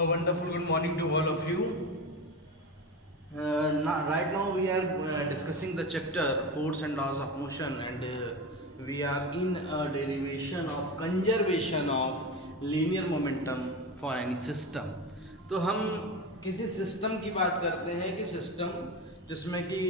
A wonderful good morning to all of you. Right now we are discussing the chapter Force and Laws of Motion, and we are in a derivation of conservation of linear momentum for any system. तो हम किसी system की बात करते हैं कि system जिसमें कि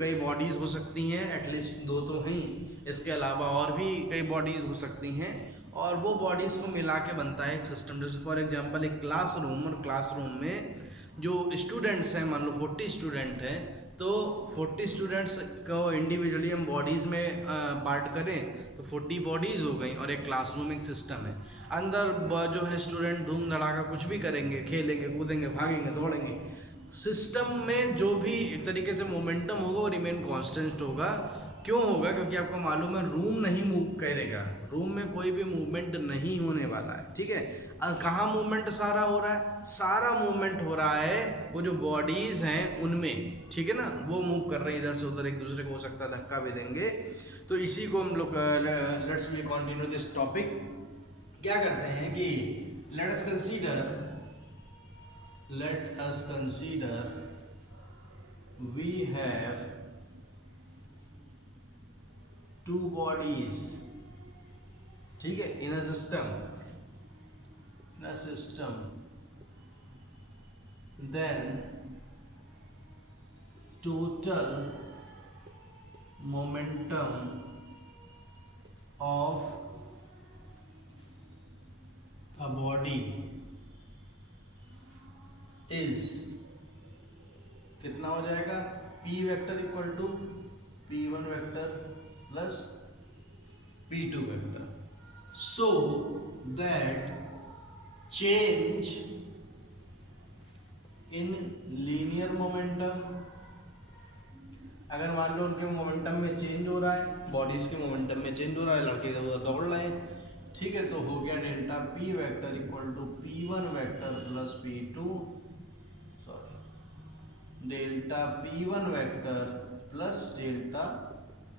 कई बॉडीज हो सकती हैं, एटलीस्ट दो तो हैं, इसके अलावा और भी कई बॉडीज हो सकती हैं और वो बॉडीज को मिला के बनता है एक सिस्टम। जैसे फॉर एग्जांपल एक क्लासरूम, और क्लासरूम में जो स्टूडेंट्स हैं, मान लो 40 स्टूडेंट हैं, तो 40 स्टूडेंट्स को इंडिविजुअली हम बॉडीज़ में पार्ट करें तो 40 बॉडीज़ हो गई और एक क्लासरूम एक सिस्टम है। अंदर जो है स्टूडेंट धूम धड़ाका कुछ भी करेंगे, खेलेंगे, कूदेंगे, भागेंगे, दौड़ेंगे। सिस्टम में जो भी एक तरीके से मोमेंटम होगा वो रिमेन कांस्टेंट होगा। क्यों होगा? क्योंकि आपको मालूम है रूम नहीं मूव करेगा, रूम में कोई भी मूवमेंट नहीं होने वाला है, ठीक है। और कहाँ मूवमेंट सारा हो रहा है? सारा मूवमेंट हो रहा है वो जो बॉडीज हैं उनमें, ठीक है ना, वो मूव कर रहे हैं इधर से उधर, एक दूसरे को हो सकता है धक्का भी देंगे। तो इसी को हम लोग let's we continue this topic. क्या करते हैं कि let us consider we have two bodies, ठीक है, in a system, then total momentum of a body is कितना हो जाएगा? P vector equal to P1 vector plus P2 vector, so that change in linear momentum, अगर मान लो उनके momentum में change हो रहा है, बॉडीज के मोमेंटम में चेंज हो रहा है, लड़के जब उधर दौड़ रहे हैं, ठीक है, तो हो गया delta P vector equal to P1 vector plus P2, sorry delta P1 vector plus delta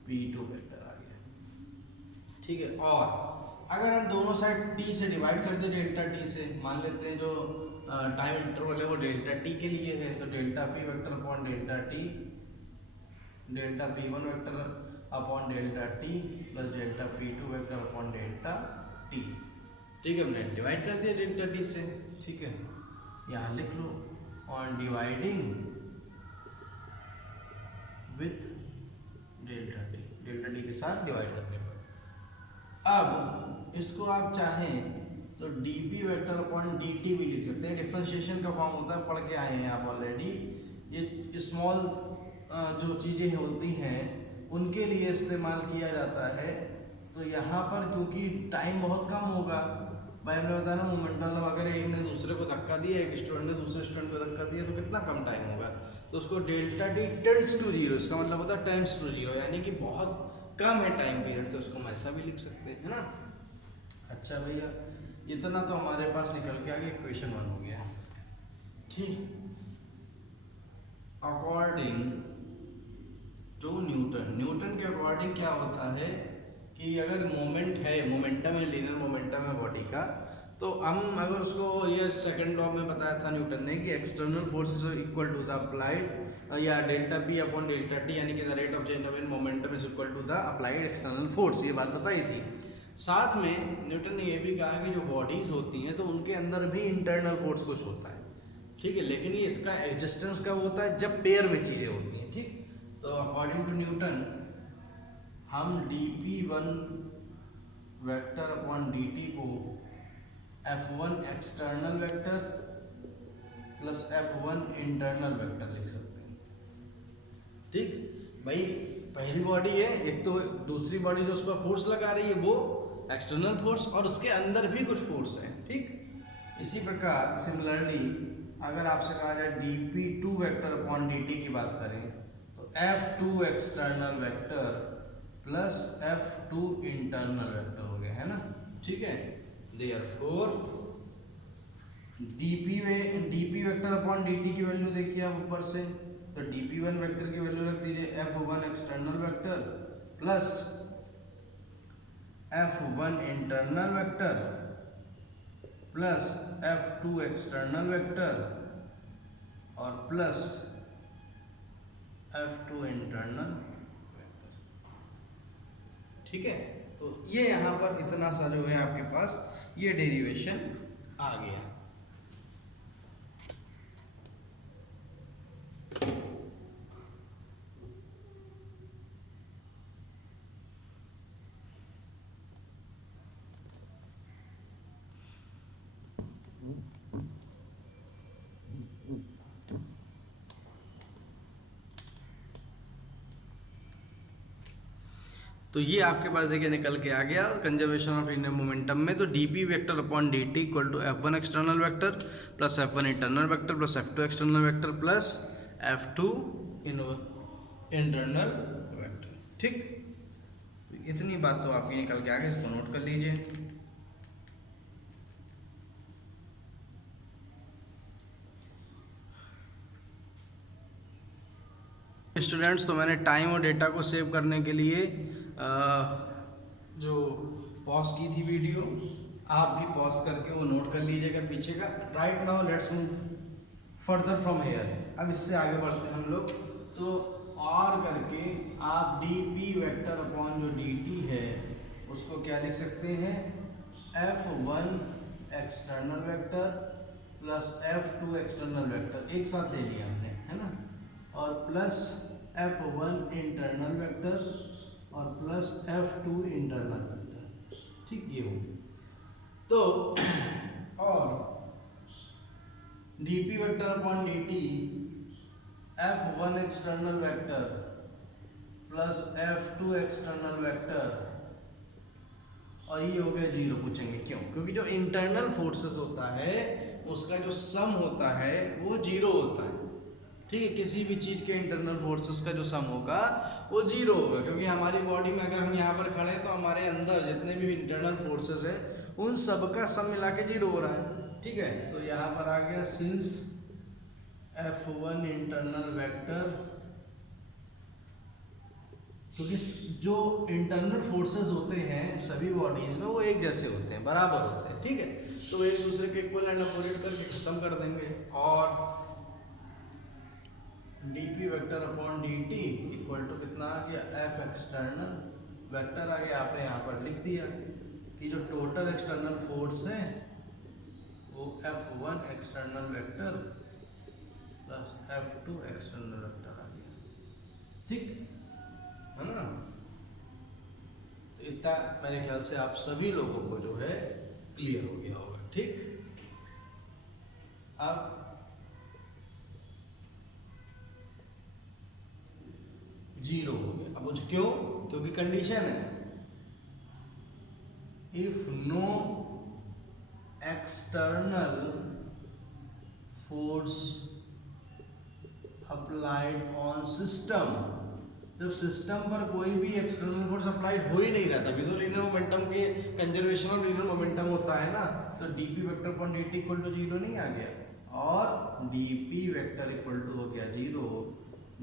P2 vector आ गया, ठीक है। और अगर हम दोनों साइड t से डिवाइड कर दें, डेल्टा t से, मान लेते हैं जो टाइम इंटरवल है वो डेल्टा t के लिए है, तो delta p vector upon delta t, delta p1 vector upon delta t plus delta p2 vector upon delta t, ठीक है। हमने डिवाइड कर दिया डेल्टा t से, ठीक है, यहाँ लिख लो on dividing with delta t के साथ डिवाइड करने पर। अब इसको आप चाहें तो dp वेक्टर अपॉन dt भी लिख सकते हैं, डिफरेंशिएशन का फॉर्म होता है, पढ़ के आए हैं आप ऑलरेडी। ये स्मॉल जो चीज़ें होती हैं उनके लिए इस्तेमाल किया जाता है। तो यहाँ पर क्योंकि टाइम बहुत कम होगा, भाई हमने बताया ना मोमेंटम, अगर एक ने दूसरे को धक्का दिया, एक स्टूडेंट ने दूसरे स्टूडेंट को धक्का दिया, तो कितना कम टाइम होगा, तो उसको delta t tends to zero, इसका मतलब होता है टेंड्स टू जीरो, यानी कि बहुत कम है टाइम पीरियड, तो उसको हम ऐसा भी लिख सकते हैं, है ना। अच्छा भैया, इतना तो हमारे पास निकल के आ गया, इक्वेशन 1 हो गया, ठीक। अकॉर्डिंग टू न्यूटन के अकॉर्डिंग क्या होता है कि अगर मोमेंट है, मोमेंटम है, लीनियर मोमेंटम है बॉडी का, तो हम अगर उसको, ये सेकंड लॉ में बताया था न्यूटन ने कि external force is equal to the applied या delta P upon delta T, यानी कि the rate of change of in momentum is equal to the applied external force, ये बात बताई थी। साथ में न्यूटन ने यह भी कहा कि जो बॉडीज होती हैं तो उनके अंदर भी इंटरनल फोर्स कुछ होता है, ठीक है, लेकिन ये इसका एग्जिस्टेंस कब होता है? जब पेयर में चीज़ें होती हैं, ठीक। तो अकॉर्डिंग टू न्यूटन हम dp1 वेक्टर अपॉन dt को f1 external vector plus f1 internal vector लिख सकते हैं, ठीक। भाई पहली बॉडी है एक, तो दूसरी बॉडी जो उस पर फोर्स लगा रही है वो एक्सटर्नल फोर्स, और उसके अंदर भी कुछ फोर्स है, ठीक। इसी प्रकार सिमिलरली अगर आपसे कहा जाए dp2 वेक्टर अपॉन dt की बात करें, तो f2 external vector plus f2 internal vector हो गया, है ना, ठीक है। Therefore dp vector upon dt की वैल्यू देखिए आप ऊपर से, तो dp1 वेक्टर की वैल्यू रख दीजिए f1 external vector plus f1 internal vector plus F2 external vector और प्लस F2 इंटरनल वेक्टर। ठीक है, तो ये यहाँ पर इतना सा जो है आपके पास ये डेरिवेशन आ गया। तो ये आपके पास देखिए निकल के आ गया कंजर्वेशन ऑफ लीनियर मोमेंटम में। तो dp vector upon dt equal to F1 external vector plus F1 internal vector plus F2 external vector plus F2 internal vector. ठीक, इतनी बात तो आपकी निकल के आ गई, इसको नोट कर लीजिए। स्टूडेंट्स, तो मैंने टाइम और डेटा को सेव करने के लिए जो पॉज की थी वीडियो, आप भी पॉज करके वो नोट कर लीजिएगा पीछे का। Right now let's move further from here. अब इससे आगे बढ़ते हैं हम लोग। तो और करके आप dp वेक्टर अपॉन जो dt है उसको क्या लिख सकते हैं, F1 external vector plus F2 external vector एक साथ ले लिया हमने, है ना, और प्लस F1 इंटरनल वेक्टर और प्लस F2 इंटरनल वेक्टर। ठीक, ये हो गया। तो और dp vector upon dt F1 external vector plus F2 external vector, और ये हो गया जीरो। पूछेंगे क्यों? क्योंकि जो इंटरनल फोर्सेस होता है उसका जो सम होता है वो जीरो होता है। ठीक है, किसी भी चीज़ के इंटरनल फोर्सेस का जो सम होगा वो जीरो होगा, क्योंकि हमारी बॉडी में अगर हम यहाँ पर खड़े हैं तो हमारे अंदर जितने भी इंटरनल फोर्सेस हैं उन सब का सम मिला के जीरो हो रहा है। ठीक है, तो यहाँ पर आ गया सिंस F1 इंटरनल वेक्टर, क्योंकि जो इंटरनल फोर्सेस होते हैं सभी बॉडीज में वो एक जैसे होते हैं, बराबर होते हैं। ठीक है, तो एक दूसरे के इक्वल एंड अपोजिट करके खत्म कर देंगे। और dp vector upon dt equal to कितना आ गया, F एक्सटर्नल वेक्टर आ गया। आपने यहाँ पर लिख दिया कि जो टोटल एक्सटर्नल फोर्स है वो F1 external vector plus F2 external vector आ गया। ठीक है ना, तो इतना मेरे ख्याल से आप सभी लोगों को जो है क्लियर हो गया होगा। ठीक, अब जीरो हो गया। अब मुझे क्यों? क्योंकि कंडीशन है if no external force applied on system. जब सिस्टम पर कोई भी एक्सटर्नल फोर्स अप्लाइड हो ही नहीं रहा था, तो लीनियर मोमेंटम के कंजर्वेशन ऑफ लीनियर मोमेंटम होता है ना, तो dp vector upon dt equal to zero नहीं आ गया, और dp वेक्टर इक्वल टू हो गया zero.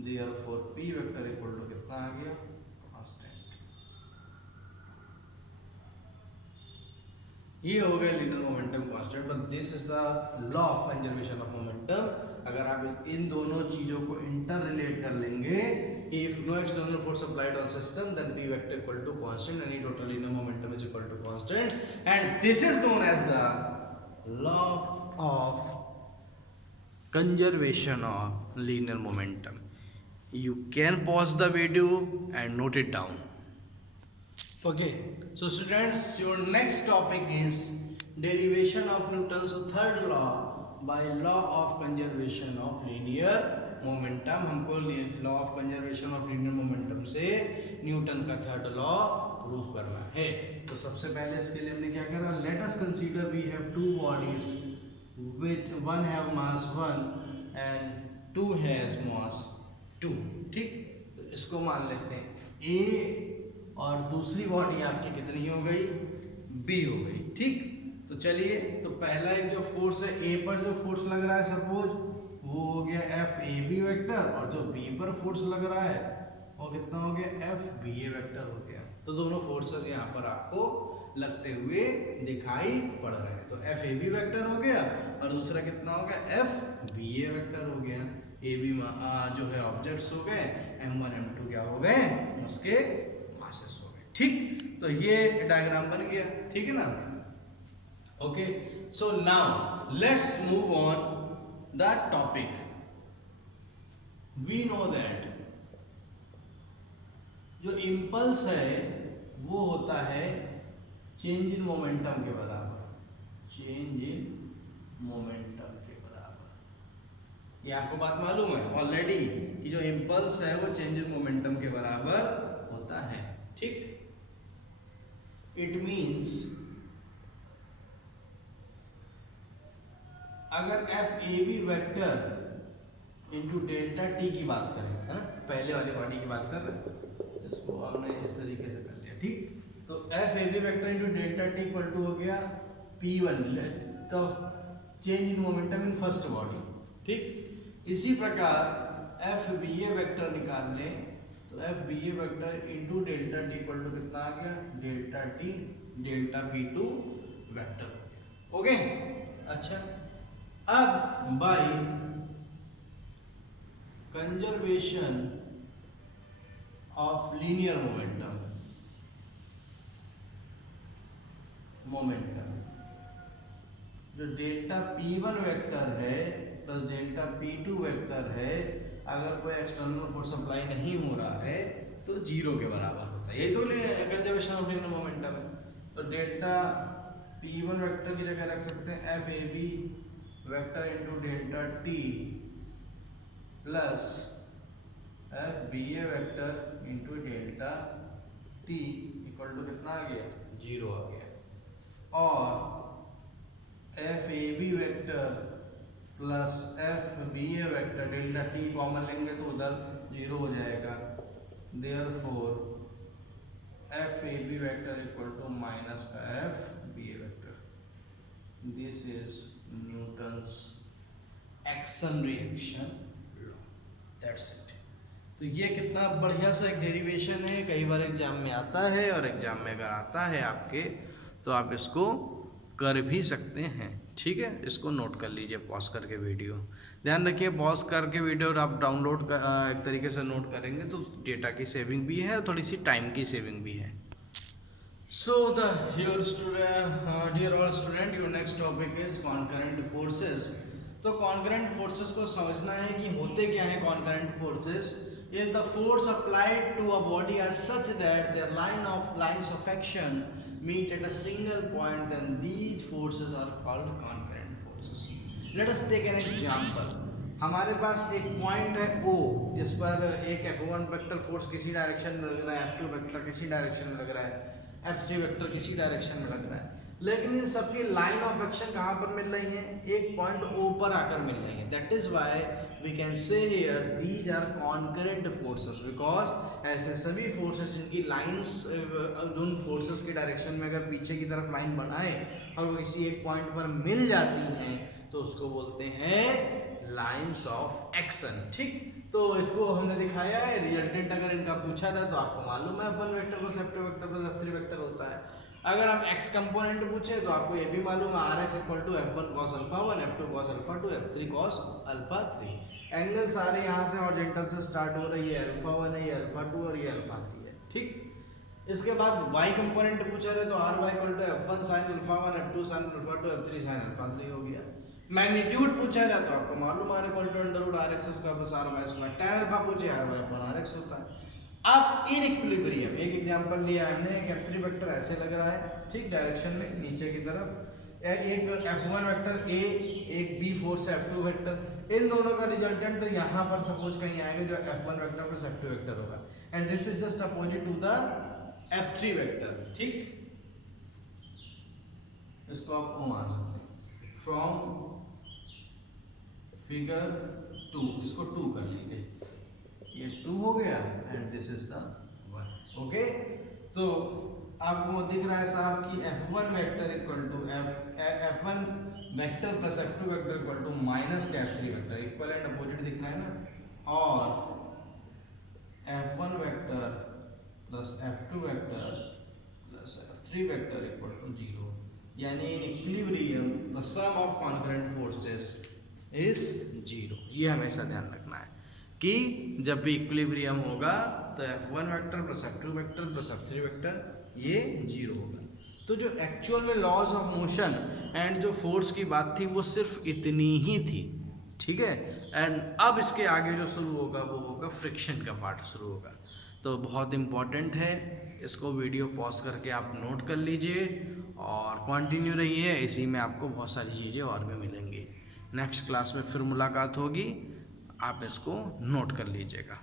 Therefore p vector equal to कितना आ गया, कांस्टेंट। ये हो गया linear momentum constant. But this is the law of conservation of momentum. अगर आप इन दोनों चीजों को इंटर रिलेट कर लेंगे, if no external force applied on system then p vector equal to constant, any total linear momentum is equal to constant, and this is known as the law of conservation of linear momentum. You can pause the video and note it down. Okay, so students, your next topic is derivation of Newton's third law by law of conservation of linear momentum. हमको law of conservation of linear momentum से Newton का third law prove करना है। तो सबसे पहले इसके लिए हमने क्या करा, let us consider we have two bodies which one have mass 1 and two has mass 2। ठीक, तो इसको मान लेते हैं ए, और दूसरी बॉडी आपकी कितनी हो गई, बी हो गई। ठीक, तो चलिए, तो पहला एक जो फोर्स है ए पर जो फोर्स लग रहा है सपोज वो हो गया एफ ए बी वेक्टर, और जो बी पर फोर्स लग रहा है वो कितना हो गया, एफ बी ए वेक्टर हो गया। तो दोनों फोर्सेस यहाँ पर आपको लगते हुए दिखाई पड़ रहे हैं। तो एफ ए बी वैक्टर हो गया और दूसरा कितना हो गया, एफ बी ए वैक्टर हो गया। ए बी जो है ऑब्जेक्ट्स हो गए, M1 M2 क्या हो गए, उसके मासेस हो गए। ठीक, तो ये डायग्राम बन गया, ठीक है ना। Okay, so now let's move on the topic. We know that जो इम्पल्स है वो होता है चेंज इन मोमेंटम के बराबर, चेंज इन मोमेंटम के बराबर। ये आपको बात मालूम है ऑलरेडी कि जो इम्पल्स है वो चेंज इन मोमेंटम के बराबर होता है। ठीक, इट मीन्स अगर F A B vector into delta t की बात करें, है ना, पहले वाली बॉडी की बात कर रहे हैं, इसको हमने इस तरीके से कर लिया। ठीक, तो F A B vector into delta T equal to हो गया P1, तो change in momentum in first body. ठीक, इसी प्रकार एफ बी ए वेक्टर निकाल लें तो F B A vector into delta T equal to कितना आ गया, delta T delta P2 vector हो गया। ओके, अच्छा, अब by conservation of linear momentum जो डेल्टा P1 वेक्टर है प्लस डेल्टा P2 वेक्टर है, अगर कोई एक्सटर्नल फोर्स अप्लाई नहीं हो रहा है तो जीरो के बराबर होता है। यही तो कंजर्वेशन ऑफ लीनियर मोमेंटम है। तो डेल्टा P1 वेक्टर की जगह रख सकते हैं F A B vector into delta T plus F B A vector into delta T equal to कितना आ गया, जीरो आ गया। और F A B vector plus F B A vector delta T common लेंगे तो उधर जीरो हो जाएगा। Therefore F A B vector equal to minus का F B A vector. This is Newton's action reaction law, that's it. तो ये कितना बढ़िया सा एक डेरिवेशन है, कई बार एग्जाम में आता है और एग्जाम में अगर आता है आपके तो आप इसको कर भी सकते हैं। ठीक है, इसको नोट कर लीजिए पॉज करके वीडियो। ध्यान रखिए पॉज करके वीडियो और आप डाउनलोड एक तरीके से नोट करेंगे तो डेटा की सेविंग भी है और थोड़ी सी टाइम की सेविंग भी है। So dear all student, your next topic is concurrent forces. तो concurrent forces को समझना है कि होते क्या है concurrent forces. If the force applied to a body are such that their lines of action meet at a single point, then these forces are called concurrent forces. Let us take an example. हमारे पास एक point है O जिस पर एक F1 vector force किसी direction में लग रहा है, F2 वेक्टर किसी डायरेक्शन में लग रहा है, F3 वेक्टर किसी डायरेक्शन में लग रहा है, लेकिन इन सबकी लाइन ऑफ एक्शन कहाँ पर मिल रही है, एक पॉइंट O पर आकर मिल रही है। That is why we can say here these are concurrent forces, because ऐसे सभी फोर्सेस जिनकी लाइंस उन फोर्सेस के डायरेक्शन में अगर पीछे की तरफ लाइन बनाए और वो किसी एक पॉइंट पर मिल जाती हैं तो उसको बोलते हैं लाइंस ऑफ एक्शन। ठीक, तो इसको हमने दिखाया है। रिजल्टेंट अगर इनका पूछा था तो आपको मालूम है F1 vector plus F2 vector plus F3 vector होता है। अगर आप x कंपोनेंट पूछे तो आपको ये भी मालूम है Rx equal to F1 cos alpha 1, F2 cos alpha 2, F3 cos alpha 3। Angle सारे यहाँ से हॉरिजॉन्टल से स्टार्ट हो रही है, अल्फा 1 है, ये अल्फा 2 और ये अल्फा 3 है। ठीक, इसके बाद y कंपोनेंट पूछा रहे तो Ry equal to F1 sin alpha 1, F2 sin alpha 2, F3 sin alpha 3 हो गया। मैग्नीट्यूड पूछा जाए तो आपको मालूम है R equal to under root RX square plus RY square. tan alpha पूछे Ry अपॉन RX होता है। अब इन इक्विलिब्रियम एक एग्जांपल लिया हमने, एक F3 वेक्टर ऐसे लग रहा है, ठीक, डायरेक्शन में नीचे की तरफ, एक F1 वेक्टर A, एक B फोर्स है F2 वेक्टर, इन दोनों का रिजल्टेंट यहाँ पर सपोज कहीं आएगा जो F1 vector plus F2 vector होगा, and this is just opposite to the F3 vector. ठीक, इसको आप घुमा सकते हैं फ्रॉम फिगर 2, इसको 2 कर लीजिए, ये 2 हो गया and this is the 1। Okay, तो आपको दिख रहा है साहब कि F1 vector equal to F1 vector plus F2 vector equal to minus का F3 vector, equal and opposite दिख रहा है ना, और F1 vector plus F2 vector plus 3 vector equal to 0, यानी in equilibrium the sum of concurrent forces is 0। ये हमेशा ध्यान रखना है कि जब भी इक्विलिब्रियम होगा तो F1 vector plus F2 vector plus F3 vector ये 0 होगा। तो जो एक्चुअल में लॉज ऑफ मोशन एंड जो फोर्स की बात थी वो सिर्फ इतनी ही थी, ठीक है। एंड अब इसके आगे जो शुरू होगा वो होगा फ्रिक्शन का पार्ट शुरू होगा। तो बहुत इम्पॉर्टेंट है, इसको वीडियो पॉज करके आप नोट कर लीजिए और कंटिन्यू रहिए, इसी में आपको बहुत सारी चीज़ें और भी मिलेंगी। नेक्स्ट क्लास में फिर मुलाकात होगी, आप इसको नोट कर लीजिएगा।